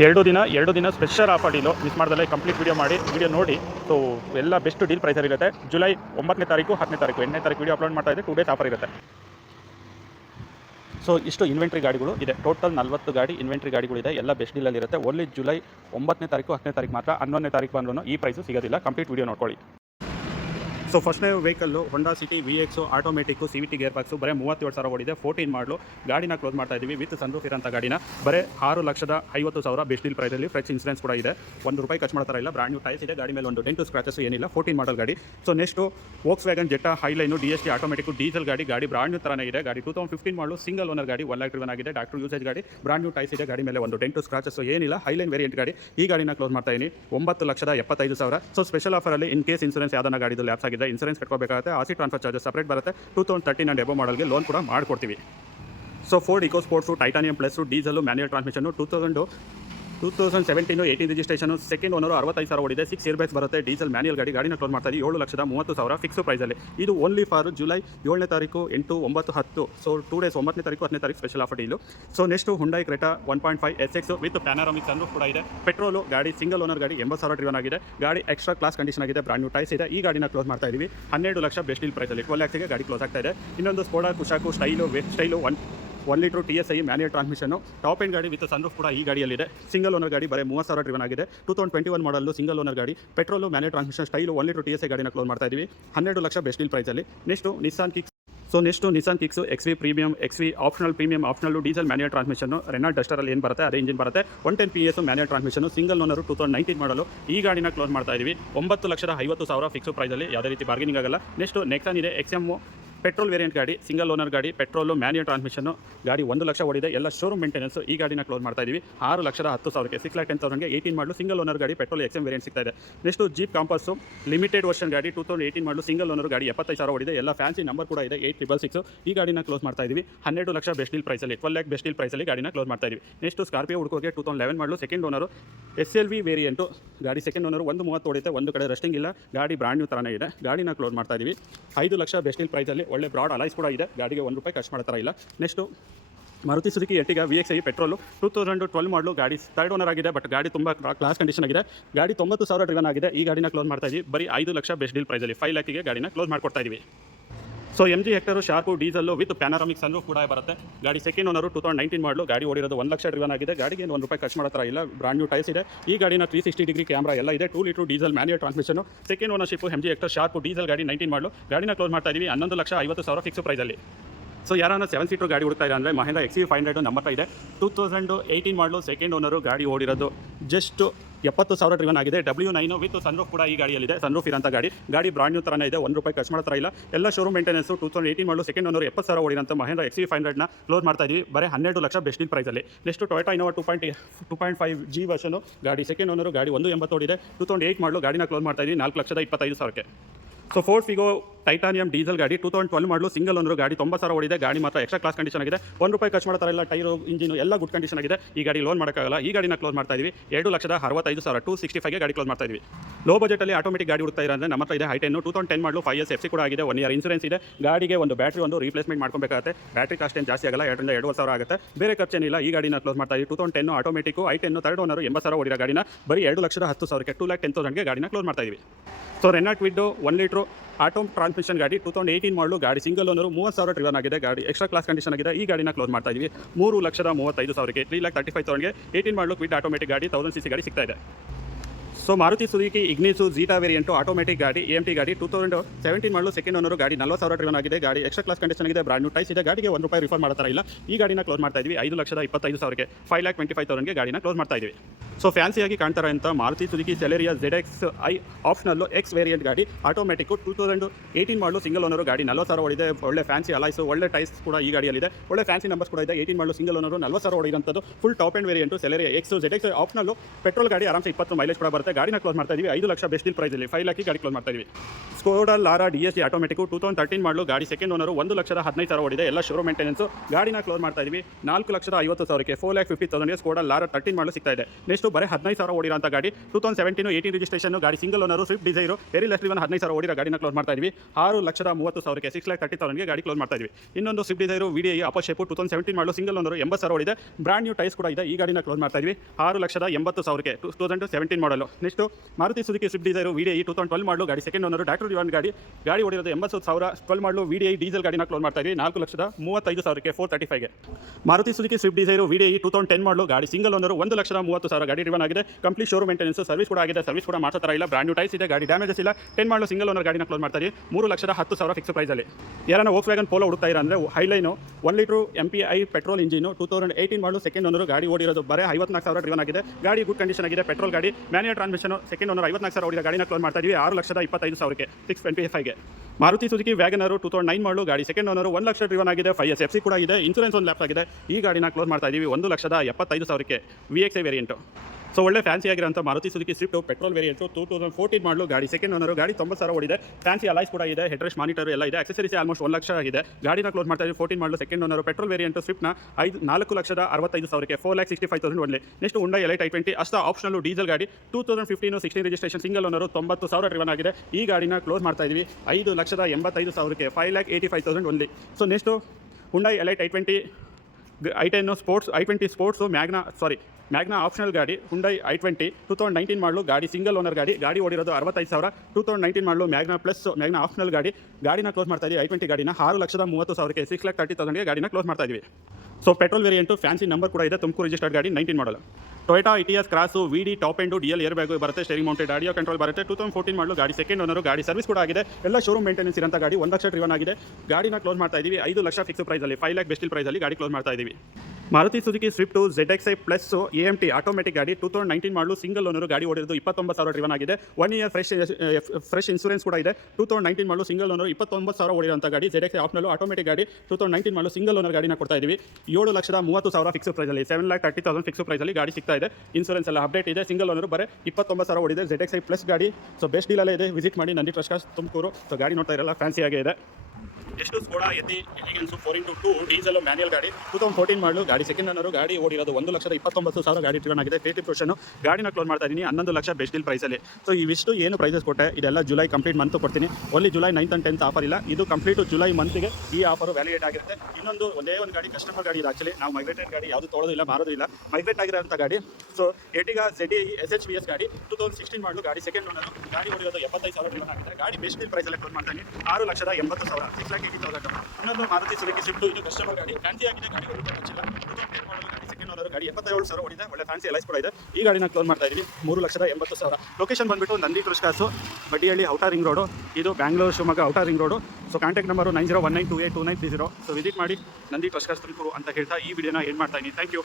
ಎರಡು ದಿನ special offer deal miss ಮಾಡ್ದಲ್ಲೇ ಕಂಪ್ಲೀಟ್ ವಿಡಿಯೋ ನೋಡಿ. ಸೊ ಎಲ್ಲ ಬೆಸ್ಟ್ ಡೀಲ್ ಪ್ರೈಸಲ್ಲಿ ಇರುತ್ತೆ. ಜುಲೈ 9ನೇ ತಾರೀಕು 10ನೇ ತಾರೀಕು 8ನೇ ತಾರೀಕು ವಿಡಿಯೋ ಅಪ್ಲೋಡ್ ಮಾಡ್ತಾ ಇದೆ. 2 ಡೇಸ್ ಆಫರ್ ಇರುತ್ತೆ. ಸೊ ಇಷ್ಟು ಇನ್ವೆಂಟ್ರಿ ಗಾಡಿಗಳು ಇದೆ. ಟೋಟಲ್ 40 ಗಾಡಿ ಇನ್ವೆಂಟ್ರಿ ಗಾಡಿಗಳಿದೆ. ಎಲ್ಲ ಬೆಸ್ಟ್ ಡೀಲಲ್ಲಿ ಇರುತ್ತೆ. ಓನ್ಲಿ ಜುಲೈ 9ನೇ ತಾರೀಕು 10ನೇ ತಾರೀಕು ಮಾತ್ರ. 11ನೇ ತಾರೀಕು ಬಂದ್ರೂ ಈ ಪ್ರೈಸು ಸಿಗೋದಿಲ್ಲ. ಕಂಪ್ಲೀಟ್ ವಿಡಿಯೋ ನೋಡ್ಕೊಳ್ಳಿ. ಸೊ ಫಸ್ಟ್ನೇ ವೆಹಿಕಲ್ಲು ಹೊಂಡಾ city VX automatic CVT gear box ಬರೀ 37,000 ಓಡಿದೆ. 14 ಮಾಡಲು ಗಾಡಿನ ಕ್ಲೋಸ್ ಮಾಡ್ತಾ ಇದ್ದೀವಿ. ವಿತ್ ಸನ್ರೂಫ್ ಇರೋಂಥ ಗಾಡಿನ ಬರೀ 6,50,000 ಬೆಸ್ಟ್ ಡೀಲ್ ಪ್ರೈಸಲ್ಲಿ. ಫ್ರೆಶ್ ಇನ್ಸೂರೆನ್ಸ್ ಕೂಡ ಇದೆ. ₹1 ಖರ್ಚು ಮಾಡ್ತಾರ ಇಲ್ಲ. ಬ್ರಾಂಡ್ ನ್ಯೂ ಟೈರ್ಸ್ ಇದೆ. ಗಾಡಿ ಮೇಲೆ ಒಂದು ಡೆಂಟು ಸ್ಕ್ರಾಚಸ್ ಏನಿಲ್ಲ. 14 ಮಾಡಲ್ ಗಾಡಿ. So next Volkswagen Jetta highline DST automatic diesel ಗಾಡಿ ಬ್ರಾಂಡ್ ನ್ಯೂ ಥರನೇ ಇದೆ. ಗಾಡಿ 2015 ಮಾಡಲು ಸಿಂಗಲ್ ಓನರ್ ಗಾಡಿ. 1 lakh ಡ್ರಿವನ್ ಆಗಿದೆ. ಡಾಕ್ಟರ್ ಯೂಸೇಜ್ ಗಾಡಿ. ಬ್ರಾಂಡ್ ನ್ಯೂ ಟೈರ್ಸ್ ಇದೆ. ಗಾಡಿ ಮೇಲೆ ಒಂದು ಡೆಂಟು ಸ್ಕ್ರಾಚಸ್ ಏನಿಲ್ಲ. ಹೈಲೈನ್ ವೇರಿಯಂಟ್ ಗಾಡಿ. ಈ ಗಾಡಿನ ಕ್ಲೋಸ್ ಮಾಡ್ತಾ ಇದ್ದೀನಿ 9,75,000. ಸೊ ಸ್ಪೆಷಲ್ ಆಫರಲ್ಲಿ ಇನ್ ಕೇಸ್ ಇನ್ಸೂರೆನ್ಸ್ ಯಾವ್ದಾನ ಗಾಡಿದು ಲ್ಯಾಪ್ಸ್ ಆಗಿದೆ ಇನ್ಸೂರೆನ್ಸ್ ಕಟ್ಕೋಬೇಕಾಗುತ್ತೆ. ಆಸಿ ಟ್ರಾನ್ಸ್ಫರ್ ಚಾರ್ಜಸ್ ಸಪ್ರೇಟ್ ಬರುತ್ತೆ. 2013 ಆ್ಯಂಡ್ ಎಬೋ ಮಾಡಲ್ಗೆ ಲೋನ್ ಕೂಡ ಮಾಡಿಕೊಡ್ತೀವಿ. So Ford EcoSport titanium plus diesel manual transmission 2017 18 registration. Second owner 65,000 ಓಡಿದೆ. 6 ಇಯರ್ ಬ್ಯಾಕ್ಸ್ ಬರುತ್ತೆ. ಡೀಸೆಲ್ ಮ್ಯಾನ್ಯುಯಲ್ ಗಾಡಿನ ಕ್ಲೋಸ್ ಮಾಡ್ತಾ ಇದ್ದೀವಿ 7,30,000 ಫಿಕ್ಸ್ ಪ್ರೈಸಲ್ಲಿ. ಇದು ಓನ್ಲಿ ಫಾರ್ ಜುಲೈ 7ನೇ ತಾರೀಕು 8, 9, 10. ಸೊ 2 ಡೇಸ್ 9ನೇ ತಾರೀಕು 10ನೇ ತಾರೀಕು special offer deal. So next Hyundai Creta 1.5 SX with panoramic sunroof ಕೂಡ ಇದೆ. ಪೆಟ್ರೋಲು ಗಾಡಿ ಸಿಂಗಲ್ ಓನರ್ ಗಾಡಿ 80,000 ಡ್ರಿವನ್ ಆಗಿದೆ. ಗಾಡಿ ಎಕ್ಸ್ಟ್ರಾ ಕ್ಲಾಸ್ ಕಂಡೀಷನ್ ಆಗಿದೆ. ಬ್ರಾಂಡ್ ನ್ಯೂ ಟೈರ್ಸ್ ಇದೆ. ಈ ಗಾಡಿನ ಕ್ಲೋಸ್ ಮಾಡ್ತಾ ಇದ್ದೀವಿ 12 ಲಕ್ಷ ಬೆಸ್ಟ್ ಡೀಲ್ ಪ್ರೈಸಲ್ಲಿ. 12 lakhsಗೆ ಗಾಡಿ ಕ್ಲೋಸ್ ಆಗ್ತಾ ಇದೆ. ಇನ್ನೊಂದು ಸ್ಕೋಡಾ ಕುಶಾಕು ಸ್ಟೈಲು ವೆಬ್ style 1 litre TSI manual transmission. Top end ಗಾಡಿ ವಿತ್ ಸನ್ರೂಫ್ ಕೂಡ ಈ ಗಾಡಿಯಲ್ಲಿದೆ. ಸಿಂಗಲ್ ಓನರ್ ಗಾಡಿ ಬರೀ 30,000 ಡ್ರಿವನ್ ಆಗಿದೆ. 2021 ಮಾಡಲು ಸಿಂಗಲ್ ಓನರ್ ಗಾಡಿ. Petrol manual transmission style 1 litre TSI ಗಾಡಿನ ಕ್ಲೋಸ್ ಮಾಡ್ತಾ ಇದ್ದೀವಿ 12 ಲಕ್ಷ ಬೆಸ್ಟ್ ಡೀಲ್ ಪ್ರೈಸಲ್ಲಿ. Next Nissan Kicks XV premium XV optional premium optional diesel manual transmission. Renault ಡಸ್ಟರಲ್ಲಿ ಏನು ಬರುತ್ತೆ ಅದೇ ಇಂಜಿನ್ ಬರುತ್ತೆ. 110 PS manual transmission. Single owner 2019 model. ಈ ಗಾಡಿನ ಕ್ಲೋಸ್ ಮಾಡ್ತಾ ಇದ್ದೀವಿ 9,50,000 ಫಿಕ್ಸ್ ಪ್ರೈಸಲ್ಲಿ. ಯಾವುದೇ ರೀತಿ ಬಾರ್ಗೇನಿಂಗ್ ಆಗಲ್ಲ. ನೆಕ್ಸ್ಟು ನೆಕ್ಸಾನ್ ಇದೆ XM ಪೆಟ್ರೋಲ್ ವೇರಿಯಂಟ್ ಗಾಡಿ. ಸಿಂಗಲ್ ಓನರ್ ಗಾಡಿ. Petrol manual transmission. ಗಾಡಿ 1 ಲಕ್ಷ ಓಡಿದೆ. ಎಲ್ಲ ಶೋರೂಮ್ ಮೇಂಟೆನೆನ್ಸ್. ಈ ಗಾಡಿನ ಕ್ಲೋಸ್ ಮಾಡ್ತಾ ಇದ್ದೀವಿ 6,10,000ಕ್ಕೆ. 6,10,000ಗೆ 18 ಮಾಡಲು ಸಿಂಗಲ್ ಓನರ್ ಗಾಡಿ. ಪೆಟ್ರೋಲ್ XM ವೇರಿಯಂಟ್ ಸಿಗ್ತಾ ಇದೆ. ನೆಕ್ಸ್ಟು ಜೀಪ್ ಕಾಂಪಸ್ಸು ಲಿಮಿಟೆಡ್ ವರ್ಷನ್ ಗಾಡಿ 2018 ಮಾಡಲು ಸಿಂಗಲ್ ಓನರ್ ಗಾಡಿ 75,000 ಓಡಿದೆ. ಎಲ್ಲ ಫ್ಯಾನ್ಸಿ ನಂಬರ್ ಕೂಡ ಇದೆ 8666. ಈ ಗಾಡಿನ ಕ್ಲೋಸ್ ಮಾಡ್ತಾ ಇದ್ದೀವಿ 12 ಲಕ್ಷ ಬೆಸ್ಟ್ ಡೀಲ್ ಪ್ರೈಸಲ್ಲಿ. 12 lakh ಬೆಸ್ಟ್ ಡೀಲ್ ಪ್ರೈಸಲ್ಲಿ ಗಾಡಿನ ಕ್ಲೋಸ್ ಮಾಡ್ತಾ ಇದ್ದೀವಿ. ನೆಕ್ಸ್ಟು ಸ್ಕಾರ್ಪಿಯೋ ಹುಡುಕೋಗೆ 2011 ಮಾಡಲು ಸೆಕೆಂಡ್ ಓನರು SLV ವೇರಿಯಂಟು ಗಾಡಿ. ಸೆಕೆಂಡ್ ಓನರು 130 ಓಡಿದೆ. ಒಂದು ಕಡೆ ರಸ್ಟಿಂಗ್ ಇಲ್ಲ. ಗಾಡಿ ಬ್ರಾಂಡ್ ನ್ಯೂ ಥರನೇ ಇದೆ. ಗಾಡಿನ ಕ್ಲೋಸ್ ಮಾಡ್ತಾ ಇದ್ದೀವಿ 5 ಲಕ್ಷ ಬೆಸ್ಟ್ ಡೀಲ್ ಪ್ರೈಸಲ್ಲಿ. ಒಳ್ಳೆ ಬ್ರಾಡ್ ಅಲೈಸ್ ಕೂಡ ಇದೆ. ಗಾಡಿಗೆ ₹1 ಖರ್ಚು ಮಾಡ್ತಾರ ಇಲ್ಲ. Next Maruti Suzuki Ertiga VXi petrol 2012 ಮಾಡಲು. ಗಾಡಿ ಥರ್ಡ್ ಓನರ್ ಆಗಿದೆ. ಬಟ್ ಗಾಡಿ ತುಂಬ ಕ್ಲಾಸ್ ಕಂಡೀಷನ್ ಆಗಿದೆ. ಗಾಡಿ 90,000 ಡ್ರಿವನ್ ಆಗಿದೆ. ಈ ಗಾಡಿನ ಕ್ಲೋಸ್ ಮಾಡ್ತಾ ಇದ್ದೀವಿ ಬರೀ 5 ಲಕ್ಷ ಬೆಸ್ಟ್ ಡೀಲ್ ಪ್ರೈಸಲ್ಲಿ. 5 lakhಗೆ ಗಾಡಿನ ಕ್ಲೋಸ್ ಮಾಡ್ಕೊಡ್ತಾ ಇದ್ದೀವಿ. So MG Hector sharp diesel with panoramic sunroof ಕೂಡ ಬರುತ್ತೆ. ಗಾಡಿ ಸೆಕೆಂಡ್ ಓನರು 2019 ಮಾಡಲು. ಗಾಡಿ ಓಡಿರೋದು 1 ಲಕ್ಷ ಡ್ರಿವನ್ ಆಗಿದೆ. ಗಾಡಿಗೆ ₹1 ಖರ್ಚು ಮಾಡೋ ಇಲ್ಲ. ಬ್ರಾಂಡ್ ನ್ಯೂ ಟೈರ್ಸ್ ಇದೆ. ಈ ಗಾಡಿನ 360 ಡಿಗ್ರಿ ಕ್ಯಾಮ್ರಾ ಎಲ್ಲ ಇದೆ. 2 litre diesel manual transmission. Second ownership MG hectare sharp diesel ಗಾಡಿ 19 ಮಾಡಲು. ಗಾಡಿನ ಕ್ಲೋಸ್ ಮಾಡ್ತಾ ಇದ್ದೀವಿ 11,50,000 ಫಿಕ್ಸ್ ಪ್ರೈಸಲ್ಲಿ. ಸೊ ಯಾರನ್ನ 7 ಸೀಟರ್ ಗಾಡಿ ಹುಡುಕ್ತಾ ಇದೆ ಅಂದರೆ ಮಹೇಂದ್ರ XV500 ನಮ್ಮ ಇದೆ. 2018 ಮಾಡಲು. Second owner. ಗಾಡಿ ಓಡಿರೋದು ಜಸ್ಟ್ 70,000 ಡ್ರಿವನ್ ಆಗಿದೆ. W9 ವಿತ್ ಸನ್ರೂಫ್ ಕೂಡ ಈ ಗಾಡಿಯಲ್ಲಿದೆ. ಸನ್ರೂಫ್ ಇರೋಂಥ ಗಾಡಿ ಬ್ರಾಂಡ್ ನ್ಯೂ ಥರನೇ ಇದೆ. ₹1 ಖರ್ಚು ಮಾಡ್ತಾ ಇಲ್ಲ. ಎಲ್ಲ showroom maintenance. 2018 model. Second owner 70,000 ಓಡಿರೋಂಥ ಮಹೇಂದ್ರ XV500ನ ಕ್ಲೋಸ್ ಮಾಡ್ತಾ ಇದ್ದೀವಿ ಬರೀ 12 ಲಕ್ಷ ಬೆಸ್ಟ್ ಡೀಲ್ ಪ್ರೈಸಲ್ಲಿ. Next Toyota Innova 2.5G version ಗಾಡಿ. ಸೆಕೆಂಡ್ ಓನರು ಗಾಡಿ 180 ಓಡಿದೆ. 2008 ಮಾಡಲು. ಗಾಡಿನ ಕ್ಲೋಸ್ ಮಾಡ್ತಾ ಇದ್ದೀವಿ 4,25,000ಕ್ಕೆ. So Ford Figo titanium diesel ಗಾಡಿ 2012 ಮಾಡಲು. ಸಿಂಗಲ್ ಓನರು ಗಾಡಿ 90,000 ಓಡಿದೆ. ಗಾಡಿ ಮಾತ್ರ ಎಕ್ಸ್ಟ್ರಾ ಕ್ಲಾಸ್ ಕಂಡೀಷನ್ ಆಗಿದೆ. ₹1 ಖರ್ಚು ಮಾಡ್ತಾರೆ ಇಲ್ಲ. ಟೈರು ಇಂಜಿನು ಎಲ್ಲ ಗುಡ್ ಕಂಡೀಷನ್ ಆಗಿದೆ. ಈ ಗಾಡಿ ಲೋನ್ ಮಾಡೋಕ್ಕಾಗಲ್ಲ. ಈ ಗಾಡಿನ ಕ್ಲೋಸ್ ಮಾಡ್ತಾ ಇದ್ದೀವಿ 2,65,000 265ಗೆ ಗಾಡಿ ಕ್ಲೋಸ್ ಮಾಡ್ತಾ ಇದ್ದೀವಿ. ಲೋ ಬಜೆಟಲ್ಲಿ ಆಟೋಮೆಟಿಕ್ ಗಾಡಿ ಹುಡುಕ್ತಾ ಇರೋ ಅಂದರೆ ನಮ್ಮ ಹತ್ರ ಇದೆ i10 2010 ಮಾಡಲು. 5 years FC ಕೂಡ ಆಗಿದೆ. 1 year ಇನ್ಸೂರೆನ್ಸ್ ಇದೆ. ಗಾಡಿಗೆ ಒಂದು ಬ್ಯಾಟ್ರಿ ರೀಪ್ಲೇಸ್ಮೆಂಟ್ ಮಾಡ್ಕೊಬೇಕಾಗುತ್ತೆ. ಬ್ಯಾಟ್ರಿ ಕಾಸ್ಟ್ ಏನು ಜಾಸ್ತಿ ಆಗಲ್ಲ. 2,500 ಆಗುತ್ತೆ. ಬೇರೆ ಖರ್ಚೇನಿಲ್ಲ. ಈ ಗಾಡಿನ ಕ್ಲೋಸ್ ಮಾಡ್ತಾ ಇದ್ದೀವಿ 2010 ಆಟೋಮೆಟಿಕ್ಕು. i10 ಥರ್ಡ್ ಓನರು 80,000 ಓಡಿರೋ ಗಾಡಿನ ಬರೀ 2,10,000ಕ್ಕೆ 2,10,000ಗೆ ಗಾಡಿನ ಕ್ಲೋಸ್ ಮಾಡ್ತಾ ಇದ್ದೀವಿ. So Renault Kwid 1 litre auto transmission ಗಾಡಿ 2018 ಮಾಡಲು. ಗಾಡಿ ಸಿಂಗಲ್ ಓನರು 30,000 ಡ್ರಿವನ್ ಆಗಿದೆ. ಗಾಡಿ ಎಕ್ಸ್ಟ್ರಾ ಕ್ಲಾಸ್ ಕಂಡೀಷನ್ ಆಗಿದೆ. ಈ ಗಾಡಿನ ಕ್ಲೋಸ್ ಮಾಡ್ತಾ ಇದ್ದೀವಿ 3,35,000ಕ್ಕೆ. 3,35,000ಗೆ 18 ಮಾಡಲು ಕ್ವಿಡ್ ಆಟೋಮೆಟಿಕ್ ಗಾಡಿ 1000cc ಗಾಡಿ ಸಿಗ್ತಾ ಇದೆ. So Maruti Suzuki Ignis Zeta variant automatic ಗಾಡಿ AMT ಗಾಡಿ 2017 ಮಾಡಲು. ಸೆಕೆಂಡ್ ಓನರು ಗಾಡಿ 40,000 ಡ್ರಿವನ್ ಆಗಿದೆ. ಗಾಡಿ ಎಕ್ಸ್ಟ್ರಾ ಕ್ಲಾಸ್ ಕಂಡೀಷನ್ ಆಗಿದೆ. ಬ್ರಾಂಡ್ ನ್ಯೂ ಟೈರ್ಸ್ ಇದೆ. ಗಾಡಿಗೆ ₹1 ರಿಫರ್ ಮಾಡ್ತಾರ ಇಲ್ಲ. ಈ ಗಾಡಿನ ಕ್ಲೋಸ್ ಮಾಡ್ತಾ ಇದ್ದೀವಿ 5,25,000ಕ್ಕೆ. 5,25,000ಗೆ ಗಾಡಿನ ಕ್ಲೋಸ್ ಮಾಡ್ತಾ ಇದ್ದೀವಿ. ಸೊ ಫ್ಯಾನ್ಸಿಯಾಗಿ ಕಾಣ್ತಾರೆ ಅಂತ Maruti Suzuki Celerio ZXi optional X variant ಗಾಡಿ ಆಟೋಮೆಟಿಕ್ಕು 2018 ಮಾಡಲು. ಸಿಂಗಲ್ ಓನರು ಗಾಡಿ 40,000 ಓಡಿದೆ. ಒಳ್ಳೆ ಫ್ಯಾನ್ಸಿ ಅಲೈಸು. ಒಳ್ಳೆ ಟೈರ್ಸ್ ಕೂಡ ಈ ಗಾಡಿಯಲ್ಲಿದೆ. ಒಳ್ಳೆ ಫ್ಯಾನ್ಸಿ ನಂಬರ್ಸ್ ಕೂಡ ಇದೆ. 18 ಮಾಡಲು. ಸಿಂಗಲ್ ಓನರು 40,000 ಓಡಿರೋಂಥದ್ದು. Full top end variant Celerio ZXi optional. Petrol ಗಾಡಿ ಆರಾಮ್ಸೆ 20 ಮೈಲೇಜ್ ಕೂಡ ಬರುತ್ತೆ. ಬರುತ್ತೆ. ಗಾಡಿನ ಕ್ಲೋಸ್ ಮಾಡ್ತಾ ಇದೀವಿ 5 ಲಕ್ಷ ಬೆಸ್ಟ್ ಡೀಲ್ ಪ್ರೈಸಲ್ಲಿ 5 ಲಕ್ಷ ಗಾಡಿ ಕ್ಲೋಸ್ ಮಾಡ್ತಾ ಇದೀವಿ. ಸ್ಕೋಡಾ ಲಾರಾ DSG ಆಟೋಮೆಟಿಕ್ 2013 ಮಾಡಲು ಗಾಡಿ ಸೆಕೆಂಡ್ ಓನರು 1,15,000 ಓಡಿದೆ. ಎಲ್ಲ ಶೋರೂಮ್ ಮೇಂಟೆನೆನ್ಸು. ಗಾಡಿನ ಕ್ಲೋಸ್ ಮಾಡ್ತಾ ಇದೀವಿ 4,50,000ಕ್ಕೆ 4,50,000ಗೆ ಸ್ಕೋಡಾ ಲಾರಾ 13 ಮಾಡಲು ಸಿಗ್ತಾ ಇದೆ. ನೆಕ್ಸ್ಟ್ ಬರೀ 15,000 ಓಡಿರೋಂಥ ಗಾಡಿ 2017 18 ರಿಜಿಸ್ಟ್ರೇಷನ್ ಗಾಡಿ single owner Swift Dzire very less driven 15,000 ಓಡಿರೋ ಗಾಡಿನ ಕ್ಲೋಸ್ ಮಾಡ್ತಾ ಇದೀವಿ 6,30,000ಕ್ಕೆ 6,30,000ಗೆ ಗಾಡಿ ಕ್ಲೋಸ್ ಮಾಡ್ತಾ ಇದೀವಿ. ಇನ್ನೊಂದು Swift Dzire VDI upper shape 2017 ಮಾಡಲು ಸಿಂಗಲ್ ಓನರು 80,000 ಓಡಿದೆ. ಬ್ರಾಂಡ್ ನ್ಯೂ ಟೈಸ್ ಕೂಡ ಇದೆ. ಈ ಗಾಡಿನ ಕ್ಲೋಸ್ ಮಾಡ್ತಾ ಇದೀವಿ 6,80,000ಕ್ಕೆ 2017 ಮಾಡಲು. Next Maruti Suzuki Swift Dzire VDI 2012 ಮಾಡಲು ಗಾಡಿ ಸೆಕೆಂಡ್ ಓನರು ಟ್ರ್ಯಾಕ್ಟರ್ ಡಿವನ್ ಗಾಡಿ ಓಡಿರೋದು 80,000 12 ಮಾಡಲು VDI ಡೀಸೆಲ್ ಗಾಡಿನ ಕ್ಲೋಸ್ ಮಾಡ್ತಾ ಇದೀವಿ 4,35,000ಕ್ಕೆ 435ಗೆ. Maruti Suzuki Swift Dzire VDI 2010 ಮಾಡಲು ಗಾಡಿ ಸಿಂಗಲ್ ಓನರು 1,30,000 ಗಾಡಿ ರಿವನ್ ಆಗಿದೆ. ಕಂಪ್ಲೀಟ್ ಶೋರೂಮ್ ಮೇಂಟೆನೆನ್ಸ್ ಸರ್ವಿಸ್ ಕೂಡ ಆಗಿದೆ. ಸರ್ವಿಸ್ ಕೂಡ ಮಾಡ್ತಾ ಇಲ್ಲ. ಬ್ರಾಂಡ್ ನ್ಯೂ ಟೈಸ್ ಇದೆ. ಗಾಡಿ ಡ್ಯಾಮೇಜಸ್ ಇಲ್ಲ. 10 ಮಾಡಲು ಸಿಂಗಲ್ ಓನರ್ ಗಾಡಿನ ಕ್ಲೋಸ್ ಮಾಡ್ತಾ ಇದೀವಿ 3,10,000 ಫಿಕ್ಸ್ ಪ್ರೈಸಲ್ಲಿ. ಯಾರನ್ನ ವೋಕ್ಸ್ವ್ಯಾಗನ್ ಪೋಲೋ ಹುಡುಕ್ತಾ ಇರೋ ಅಂದರೆ ಹೈಲೈನು 1 litre MPI petrol engine 2018 model second owner ಗಾಡಿ ಓಡಿರೋದು ಬರೀ 54,000 ಡ್ರಿವನ್ ಆಗಿದೆ. ಗಾಡಿ ಗುಡ್ ಕಂಡೀಷನ್ ಆಗಿದೆ. ಪೆಟ್ರೋಲ್ ಗಾಡಿ ಮ್ಯಾನ್ಯುಯಲ್ ಟ್ರಾನ್ಸ್ಮಿಷನ್ ಸೆಕೆಂಡ್ ಓನರ್ 54,000 ಓಡಿದ ಗಾಡಿನ ಕ್ಲೋಸ್ ಮಾಡ್ತಾ ಇದೀವಿ 6,25,000ಕ್ಕೆ 625ಗೆ. ಮಾರುತಿ ಸುಜುಕಿ ವ್ಯಾಗನರು 2009 ಮಾಡಲು ಗಾಡಿ ಸೆಕೆಂಡ್ ಓನರು 1 ಲಕ್ಷ ಡ್ರಿವನ್ ಆಗಿದೆ. 5 FC ಕೂಡ ಇದೆ. ಇನ್ಸೂರೆನ್ಸ್ ಒಂದು ಲ್ಯಾಪ್ಸ್ ಆಗಿದೆ. ಈ ಗಾಡಿನ ಕ್ಲೋಸ್ ಮಾಡ್ತಾ ಇದೀವಿ 1,75,000ಕ್ಕೆ VXI ವೇರಿಯಂಟು. ಸೊ ಒಳ್ಳೆ ಫ್ಯಾನ್ಸಿ ಆಗಿರೋಂಥ Maruti Suzuki Swift petrol variant 2014 model ಗಾಡಿ ಸೆಕೆಂಡ್ ಓನರು ಗಾಡಿ 90,000 ಓಡಿದೆ. ಫ್ಯಾನ್ಸಿ ಅಲೈಸ್ ಕೂಡ ಇದೆ. ಹೆಡ್ರೆಸ್ಟ್ ಮಾನಿಟರ್ ಎಲ್ಲ ಇದೆ. ಅಕ್ಸೆಸರೀಸ್ ಆಲ್ಮೋಸ್ಟ್ 1 ಲಕ್ಷ ಆಗಿದೆ. ಗಾಡಿನ ಕ್ಲೋಸ್ ಮಾಡ್ತಾ ಇದೀವಿ 14 ಮಾಡಲು ಸೆಕೆಂಡ್ ಓನರು ಪೆಟ್ರೋಲ್ ವೇರಿಯಂಟು ಸ್ವಿಫ್ಟ್ನ 4,65,000ಕ್ಕೆ 4,65,000 ಒಳ್ಳೆ. ನೆಕ್ಸ್ಟ್ Hyundai Elite i20 ಅಷ್ಟ ಆಪ್ಷನಲ್ಲು ಡೀಸೆಲ್ ಗಾಡಿ 2015 16 ರಿಜಿಸ್ಟ್ರೇಷನ್ ಸಿಂಗಲ್ ಓನರು 90,000 ಡ್ರಿವನ್ ಆಗಿದೆ. ಈ ಗಾಡಿನ ಕ್ಲೋಸ್ ಮಾಡ್ತಾ ಇದೀವಿ 5,85,000ಕ್ಕೆ 5,85,000 only. So next Hyundai Elite i20 i10 sports i20 sports Magna optional ಗಾಡಿ Hyundai i20 2019 ಮಾಡಲು ಗಾಡಿ ಸಿಂಗಲ್ ಓನರ್ ಗಾಡಿ ಓಡಿರೋದು 65,000 2019 ಮಾಡಲು ಮ್ಯಾಗ್ನಾ ಆಪ್ಷನಲ್ ಗಾಡಿನ ಕ್ಲೋಸ್ ಮಾಡ್ತಾ ಇದೀವಿ. i20 ಗಾಡಿನ 6,30,000ಕ್ಕೆ 6,30,000ಗೆ ಗಾಡಿನ ಕ್ಲೋಸ್ ಮಾಡ್ತಾ ಇದೀವಿ. So petrol variant fancy number ಕೂಡ ಇದೆ. ತುಮಕೂರು ರಿಜಿಸ್ಟರ್ಡ್ ಗಾಡಿ 19 model. Toyota Etios cross VD top end DL air bag ಬರುತ್ತೆ. ಸ್ಟೇರಿಂಗ್ ಮೌಂಟೆಡ್ ಆಡಿಯೋ ಕಂಟ್ರೋಲ್ ಬರುತ್ತೆ. 2014 ಮಾಡಲು ಗಾಡಿ ಸೆಕೆಂಡ್ ಓನರು ಗಾಡಿ ಸರ್ವಿಸ್ ಕೂಡ ಆಗಿದೆ. ಎಲ್ಲ ಶೋರೂಮ್ ಮೇಂಟೆನೆನ್ಸ್ ಇರೋಂಥ ಗಾಡಿ 1 ಲಕ್ಷ ಡ್ರಿವನ್ ಆಗಿದೆ. ಗಾಡಿನ ಕ್ಲೋಸ್ ಮಾಡ್ತಾ ಇದೀವಿ 5 ಲಕ್ಷ ಫಿಕ್ಸ್ ಪ್ರೈಸಲ್ಲಿ 5 ಲ್ಯಾಕ್ ಬೆಸ್ಟ್ ಪ್ರೈಸಲ್ಲಿ ಗಾಡಿ ಕ್ಲೋಸ್ ಮಾಡ್ತಾ ಇದೀವಿ. Maruti Suzuki Swift ZXi plus AMT automatic ಗಾಡಿ 2019 ಮಾಡಲು ಸಿಂಗಲ್ ಓನರು ಗಾಡಿ ಓಡಿರೋದು 29,000 ಡ್ರಿವನ್ ಆಗಿದೆ. 1 ಇಯರ್ ಫ್ರೆಶ್ ಇನ್ಸೂರೆನ್ಸ್ ಕೂಡ ಇದೆ. 2019 ಮಾಡಲು ಸಿಂಗಲ್ ಓನರು 29,000 ಓಡಿರೋಂಥ ಗಾಡಿ ZXi ಆಪ್ಷನಲ್ಲು ಆಟೋಮೆಟಿಕ್ ಗಾಡಿ 2019 ಮಾಡಲು ಸಿಂಗಲ್ ಓನರ್ ಗಾಡಿನ ಕೊಡ್ತಾ ಇದೀವಿ 7,30,000 ಫಿಕ್ಸ್ ಪ್ರೈಸಲ್ಲಿ 7,30,000 ಫಿಕ್ಸ್ ಪ್ರೈಸಲ್ಲಿ ಗಾಡಿ ಸಿಗ್ತಾ ಇದೆ. ಇನ್ಸೂರೆನ್ಸ್ ಎಲ್ಲ ಅಪ್ಡೇಟ್ ಇದೆ. ಸಿಂಗಲ್ ಓನರು ಬರೀ 29,000 ಓಡಿದೆ. ZXi ಪ್ಲಸ್ ಗಾಡಿ. ಸೊ ಬೆಸ್ಟ್ ಡೀಲಲ್ಲೇ ಇದೆ. ವಿಸಿಟ್ ಮಾಡಿ Nandi trust cost Tumakuru. So ಗಾಡಿ ನೋಡ್ತಾ ಇರಲ್ಲ ಫ್ಯಾನ್ಸಿ ಆಗೇ ಇದೆ. ಎಷ್ಟು ಸ್ಕೋಡಾ ಎಲಿಗೆನ್ಸು 4x2 ಡೀಸೆಲ್ ಮ್ಯಾನ್ಯಲ್ ಗಾಡಿ 2014 ಮಾಡಲು ಗಾಡಿ ಸೆಕೆಂಡ್ ಓನರು ಗಾಡಿ ಓಡಿರೋದು 1,29,000 ಗಾಡಿ ರಿಟರ್ನ್ ಆಗಿದೆ. ಕ್ರಿಯೇಟಿವ್ ಪೋರ್ಷನ್ ಗಾಡಿನ ಕ್ಲೋಸ್ ಮಾಡ್ತಾ ಇದ್ದೀನಿ 11 ಲಕ್ಷ ಬೆಸ್ಟ್ ಡೀಲ್ ಪ್ರೈಸಲ್ಲಿ. ಸೊ ಇವಿಷ್ಟು ಏನು ಪ್ರೈಸಸ್ ಕೊಟ್ಟೆ ಇದೆಲ್ಲ ಜುಲೈ ಕಂಪ್ಲೀಟ್ ಮಂತ್ ಕೊಡ್ತೀನಿ. Only July 9th and 10th offer ಇಲ್ಲ. ಇದು ಕಂಪ್ಲೀಟು ಜುಲೈ ಮಂತ್ಗೆ ಈ ಆಫರು ವ್ಯಾಲಿಡೇಟ್ ಆಗಿರುತ್ತೆ. ಇನ್ನೊಂದು ಒಂದೇ ಒಂದು ಗಾಡಿ ಕಸ್ಟಮರ್ ಗಾಡಿ ಇದೆ. ಆ್ಯಕ್ಚುಲಿ ನಾವು ಮೈಗ್ರೇಟೆಡ್ ಗಾಡಿ ಯಾವುದು ತೊಗೊಳ್ಳೋದಿಲ್ಲ ಮಾರೋದಿಲ್ಲ. ಮೈಗ್ರೇಟ್ ಆಗಿರೋಂಥ ಗಾಡಿ. ಸೊ Ertiga ZDI SHVS ಗಾಡಿ 2016 ಮಾಡಲು ಗಾಡಿ ಸೆಕೆಂಡ್ ಓನರು ಗಾಡಿ ಓಡಿರೋದು 75,000 ರಿಟರ್ನ್ ಆಗಿದೆ. ಗಾಡಿ ಬೆಸ್ಟ್ ಡೀಲ್ ಪ್ರೈಸಲ್ಲಿ ಕ್ಲೋಸ್ ಮಾಡ್ತೀನಿ 6,80,000 6,80,000. ಇನ್ನೊಂದು ಮಾರುತಿ ಸುಜುಕಿ ಸ್ವಿಫ್ಟ್ ಇದು ಕಸ್ಟಮರ್ ಗಾಡಿ ಫ್ಯಾನ್ಸಿ ಆಗಿದೆ. ಗಾಡಿ ಓಡಿರೋದು ಹಚ್ಚಿಲ್ಲ. 2010 ಮಾಡಲು ಗಾಡಿ ಸೆಕೆಂಡ್ ಓನರು ಗಾಡಿ 77,000 ಓಡಿದೆ. ಒಳ್ಳೆ ಫ್ಯಾನ್ಸಿ ಅಲೈಸ್ ಕೂಡ ಇದೆ. ಈ ಗಾಡಿನ ಕ್ಲೋಸ್ ಮಾಡ್ತಾ ಇದೀವಿ 3,80,000. ಲೊಕೇಶನ್ ಬಂದುಬಿಟ್ಟು ನಂದಿ ಟ್ರಸ್ಟ್ ಕಾಸು ಬಡ್ಡಿಹಳ್ಳಿ ಔಟರ್ ರಿಂಗ್ ರೋಡು. ಇದು Bangalore Shivamogga outer ring road. So contact number 9019282930. So visit ಮಾಡಿ ನಂದಿ ಟ್ರಸ್ಟ್ ಕಾಸ್ಟ್ ತುಮಕೂರು ಅಂತ ಹೇಳ್ತಾ ಈ ವಿಡಿಯೋನ ಎಂಡ್ ಮಾಡ್ತಾ ಇದ್ದೀನಿ. Thank you.